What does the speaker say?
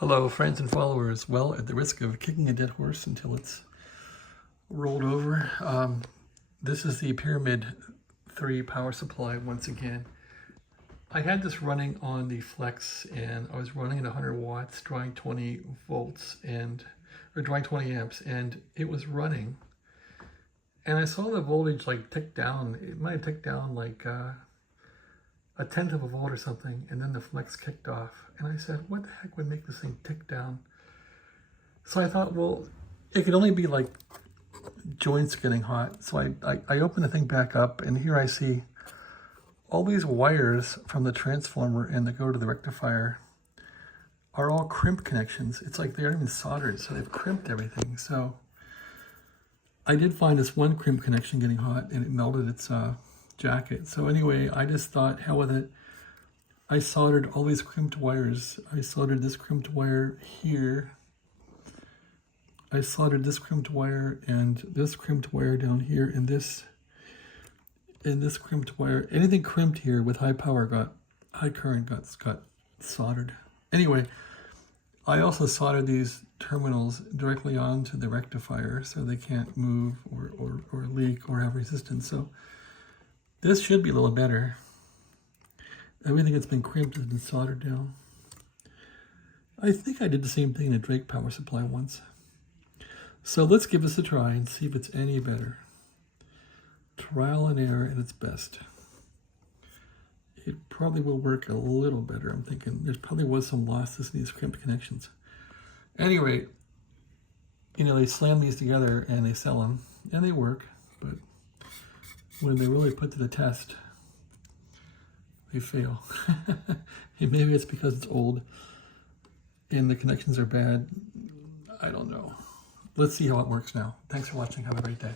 Hello, friends and followers. Well, at the risk of kicking a dead horse until it's rolled over, this is the Pyramid 3 power supply once again. I had this running on the Flex, and I was running at 100 watts, drawing 20 volts, or drawing 20 amps, and it was running. And I saw the voltage like tick down. It might have ticked down like a tenth of a volt or something, and then the Flex kicked off. And I said, what the heck would make this thing tick down? So I thought, well, it could only be like joints getting hot. So I opened the thing back up, and here I see all these wires from the transformer and that go to the rectifier are all crimped connections. It's like they aren't even soldered, so they've crimped everything. So I did find this one crimp connection getting hot, and it melted its jacket. So anyway, I just thought, hell with it. I soldered all these crimped wires. I soldered this crimped wire here. I soldered this crimped wire and this crimped wire down here, and this crimped wire. Anything crimped here with high current got soldered. Anyway, I also soldered these terminals directly onto the rectifier so they can't move or leak or have resistance. So this should be a little better. Everything that's been crimped has been soldered down. I think I did the same thing in a Drake power supply once. So let's give this a try and see if it's any better. Trial and error at its best. It probably will work a little better. I'm thinking there probably was some losses in these crimped connections. Anyway, you know, they slam these together and they sell them, and they work, but when they really put to the test, they fail. And maybe it's because it's old and the connections are bad. I don't know. Let's see how it works now. Thanks for watching. Have a great day.